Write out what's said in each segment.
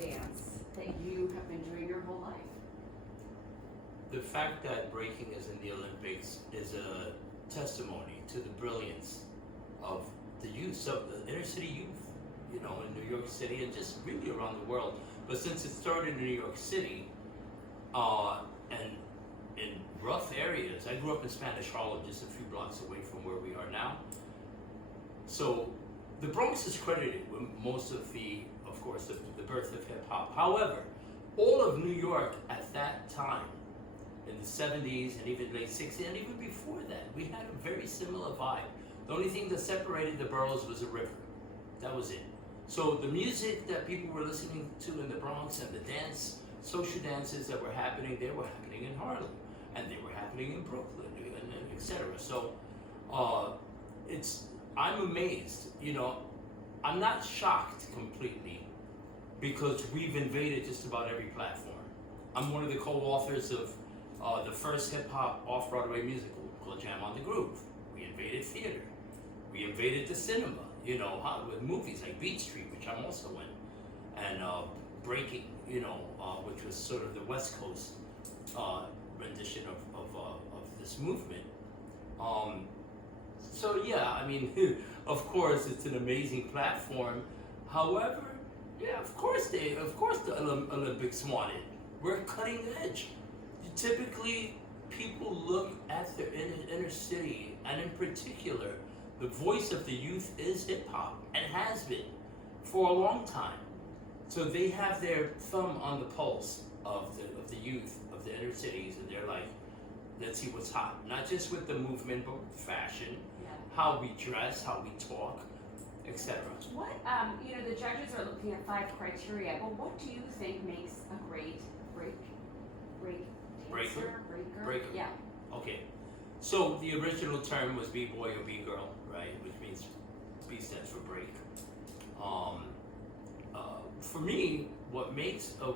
dance that you have been doing your whole life? The fact that breaking is in the Olympics is a testimony to the brilliance of the youth, so the inner city youth, you know, in New York City and just really around the world. But since it started in New York City, and in rough areas, I grew up in Spanish Harlem, just a few blocks away from where we are now. So the Bronx is credited with most of the, of course, the birth of hip hop. However, all of New York at that time, in the 70s and even late 60s, and even before that, we had a very similar vibe. The only thing that separated the boroughs was a river. That was it. So the music that people were listening to in the Bronx and the dance, social dances that were happening, they were happening in Harlem, and they were happening in Brooklyn, and etc. So I'm amazed, you know, I'm not shocked completely because we've invaded just about every platform. I'm one of the co-authors of the first hip-hop off-Broadway musical called Jam on the Groove. We invaded theater. We invaded the cinema, you know, with movies like Beat Street, which I'm also in, and Breaking, you know, which was sort of the West Coast rendition of this movement. So yeah, I mean, of course, it's an amazing platform. However, yeah, of course the Olympics want it. We're cutting edge. Typically, people look at the inner city, and in particular, the voice of the youth is hip hop, and has been for a long time. So they have their thumb on the pulse of the youth of the inner cities, and they're like, let's see what's hot. Not just with the movement, but with fashion, how we dress, how we talk, etc. What, you know, the judges are looking at 5 criteria, but what do you think makes a great breaker? Yeah. Okay. So the original term was B-boy or B-girl, right? Which means B stands for break. For me, what makes a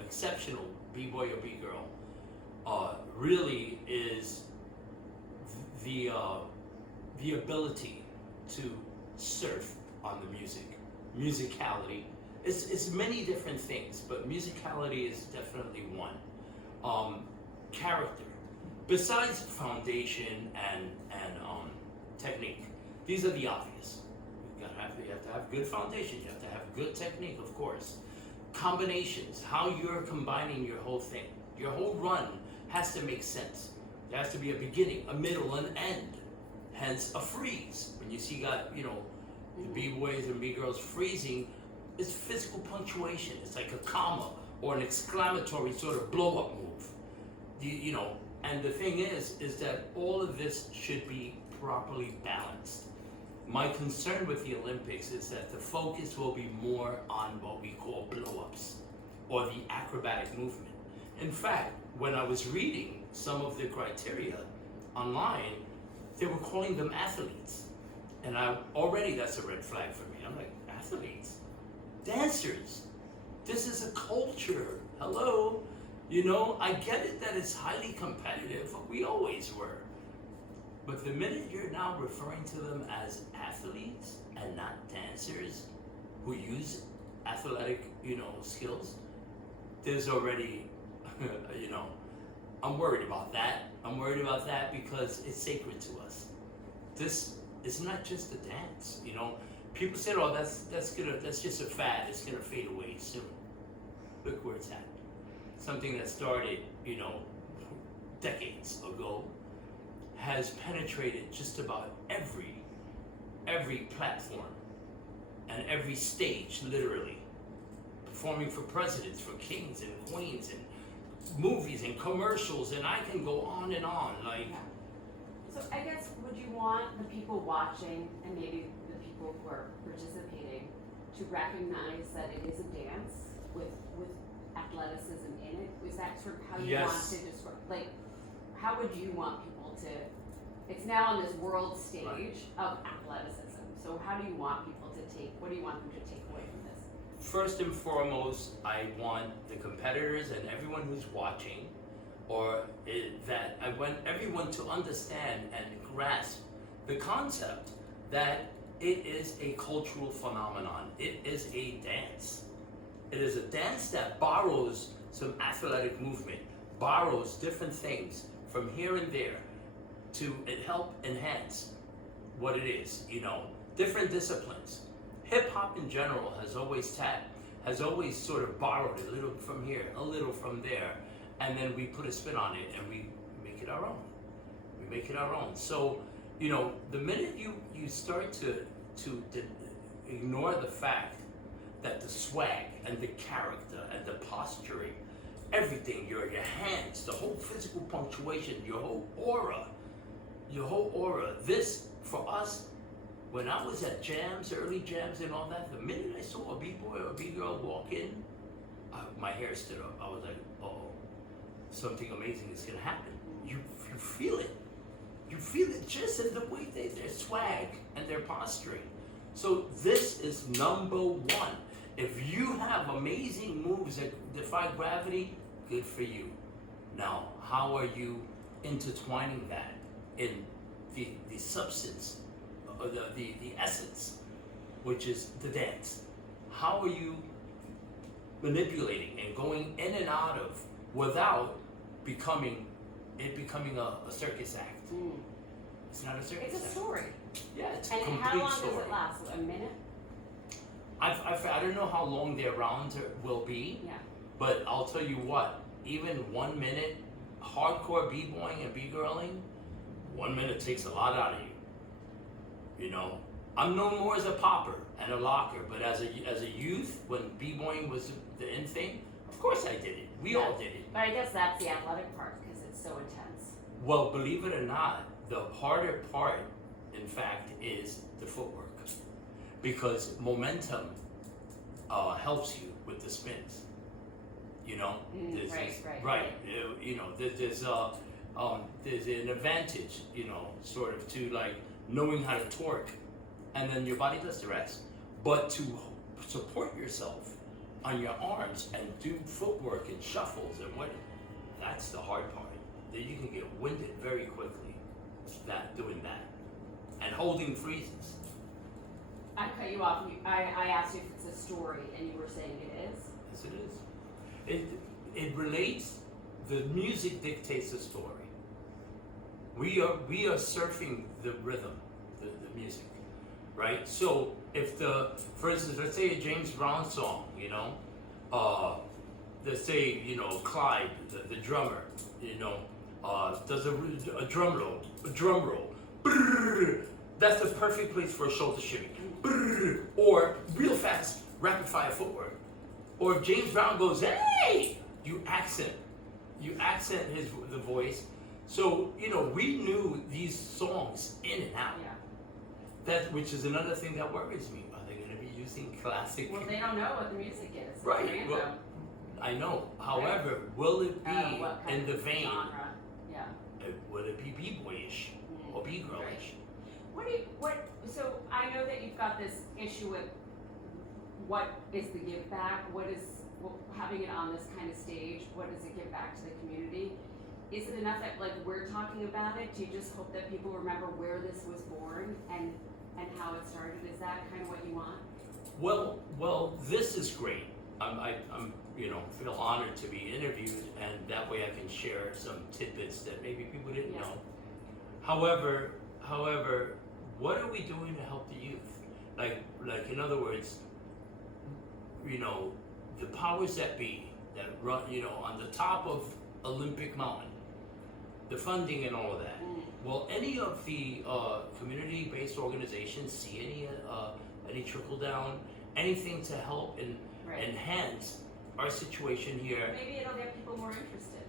exceptional B-boy or B-girl really is the ability to surf on the music, musicality. It's many different things, but musicality is definitely one. Character, besides foundation and technique, these are the obvious. You have to have good foundation. You have to have good technique, of course. Combinations, how you're combining your whole thing, your whole run has to make sense. There has to be a beginning, a middle, an end. Hence, a freeze. When you see the B-boys and B-girls freezing, it's physical punctuation. It's like a comma or an exclamatory sort of blow-up move. You know, and the thing is that all of this should be properly balanced. My concern with the Olympics is that the focus will be more on what we call blow-ups or the acrobatic movement. In fact, when I was reading some of the criteria online, they were calling them athletes. And that's a red flag for me. I'm like, athletes? Dancers? This is a culture. Hello? You know, I get it that it's highly competitive, but we always were. But the minute you're now referring to them as athletes and not dancers who use athletic, skills, there's already, I'm worried about that. I'm worried about that because it's sacred to us. This is not just a dance, People say, oh, that's just a fad. It's gonna fade away soon. Look where it's at. Something that started, decades ago, has penetrated just about every platform and every stage, literally. Performing for presidents, for kings and queens, and movies and commercials, and I can go on and on. So I guess, would you want the people watching and maybe the people who are participating to recognize that it is a dance with athleticism in it? Is that sort of how you want to describe? How would you want people to? It's now on this world stage of athleticism. So how do you want people to take? What do you want them to take away from this? First and foremost, I want the competitors and everyone who's watching, I want everyone to understand and grasp the concept that it is a cultural phenomenon. It is a dance. It is a dance that borrows some athletic movement, borrows different things from here and there to help enhance what it is, different disciplines. Hip hop in general has always sort of borrowed a little from here, a little from there, and then we put a spin on it and we make it our own. We make it our own. So, the minute you start to ignore the fact that the swag and the character and the posturing, everything, your hands, the whole physical punctuation, your whole aura, this, for us, when I was at jams, early jams and all that, the minute I saw a B-boy or a B-girl walk in, my hair stood up. I was like, uh-oh, something amazing is gonna happen. You feel it. You feel it just in the way their swag and their posturing. So this is number one. If you have amazing moves that defy gravity, good for you. Now, how are you intertwining that in the substance, or the essence, which is the dance? How are you manipulating and going in and out of without becoming a circus act? Mm. It's not a circus act. It's a story. Yeah, it's a And complete how long story. does it last? A minute? I don't know how long their rounds will be, Yeah. but I'll tell you what, even 1 minute hardcore b-boying and b-girling, 1 minute takes a lot out of you. I'm known more as a popper and a locker, but as a youth, when b-boying was the in thing, of course I did it. We all did it. But I guess that's the athletic part because it's so intense. Well, believe it or not, the harder part, in fact, is the footwork. Because momentum helps you with the spins. There's an advantage, sort of to like knowing how to torque, and then your body does the rest. But to support yourself on your arms and do footwork and shuffles and that's the hard part. That you can get winded very quickly doing that. And holding freezes. I cut you off. I asked you if it's a story, and you were saying it is. Yes, it is. It relates. The music dictates the story. We are surfing the rhythm, the music, right? So for instance, let's say a James Brown song, let's say Clyde, the drummer, does a drum roll. Brrr, that's the perfect place for a shoulder shimmy. Brrr, or real fast, rapid fire footwork. Or if James Brown goes, hey, you accent the voice. So we knew these songs in and out. Yeah. Which is another thing that worries me. Are they going to be using classic? Well, they don't know what the music is. It's Right. random. Well, I know. However, will it be What kind in the of vein? genre? Yeah. Will it be b-boyish or b-girlish? So I know that you've got this issue with what is the give back? Having it on this kind of stage, what does it give back to the community? Is it enough that we're talking about it? Do you just hope that people remember where this was born and how it started? Is that kind of what you want? Well, this is great. I'm feel honored to be interviewed, and that way I can share some tidbits that maybe people didn't know. However, what are we doing to help the youth? Like in other words, the powers that be that run, on the top of Olympic Mountain, the funding and all of that. Will any of the community-based organizations see any trickle down, anything to help and enhance our situation here? Maybe it'll get people more interested,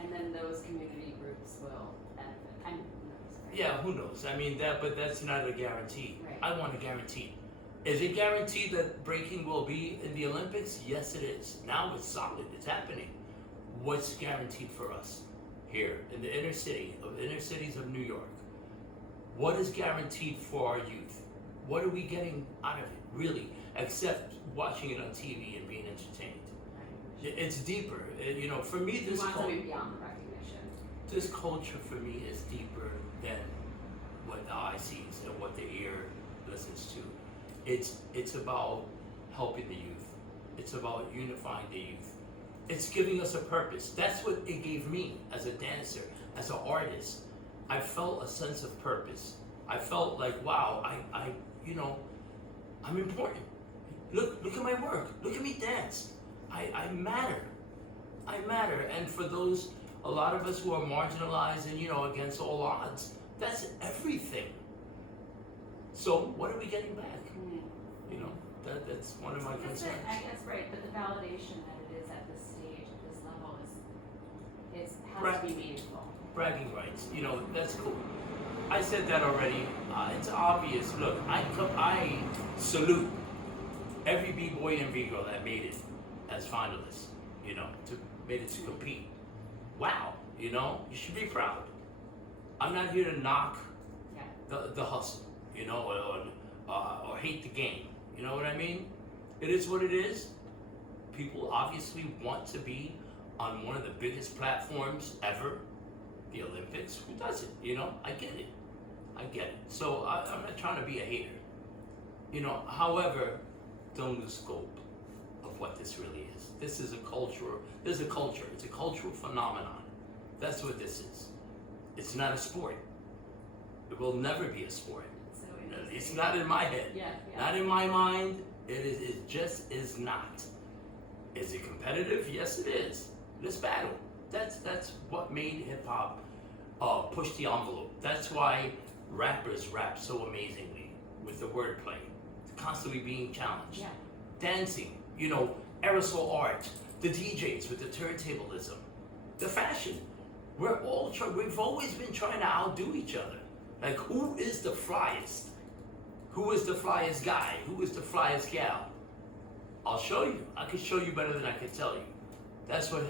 and then those community groups will benefit. Who knows, right? Yeah, who knows? I mean but that's not a guarantee. Right. I want a guarantee. Is it guaranteed that breaking will be in the Olympics? Yes, it is. Now it's solid. It's happening. What's guaranteed for us here in the inner cities of New York? What is guaranteed for our youth? What are we getting out of it, really, except watching it on TV and being entertained? It's deeper. For me, You want something beyond the recognition. this culture for me is deeper than what the eye sees and what the ear listens to. It's about helping the youth. It's It's about unifying the youth. It's giving us a purpose. That's what it gave me as a dancer, as an artist. I felt a sense of purpose. I felt like, wow, I'm important. Look at my work. Look at me dance. I matter. I matter. And for those, a lot of us who are marginalized and, against all odds, that's everything. So what are we getting back? That's one of my concerns. I guess, right, but the validation that it is at this stage, at this level, has to be meaningful. Bragging rights, that's cool. I said that already. It's obvious. Look, I salute every b-boy and b-girl that made it as finalists. Made it to compete. Wow, you should be proud. I'm not here to knock the hustle, or hate the game. You know what I mean? It is what it is. People obviously want to be on one of the biggest platforms ever, the Olympics. Who doesn't? I get it. So I'm not trying to be a hater. However, don't lose scope of what this really is. This is a culture. It's a cultural phenomenon. That's what this is. It's not a sport. It will never be a sport. It's not in my head. Yeah. Not in my mind. It just is not. Is it competitive? Yes, it is. Let's battle. That's what made hip hop push the envelope. That's why rappers rap so amazingly with the wordplay, constantly being challenged. Yeah. Dancing, aerosol art, the DJs with the turntablism, the fashion. We've always been trying to outdo each other. Like, who is the flyest? Who is the flyest guy? Who is the flyest gal? I'll show you. I can show you better than I can tell you. That's what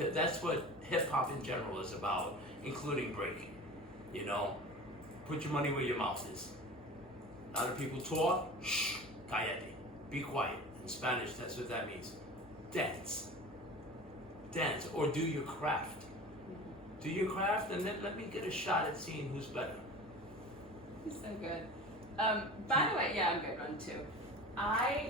hip hop in general is about, including breaking. Put your money where your mouth is. A lot of people talk, shh, cállate, be quiet. In Spanish, that's what that means. Dance, or do your craft. Do your craft, and then let me get a shot at seeing who's better. So good. By the way, I'm good one too. I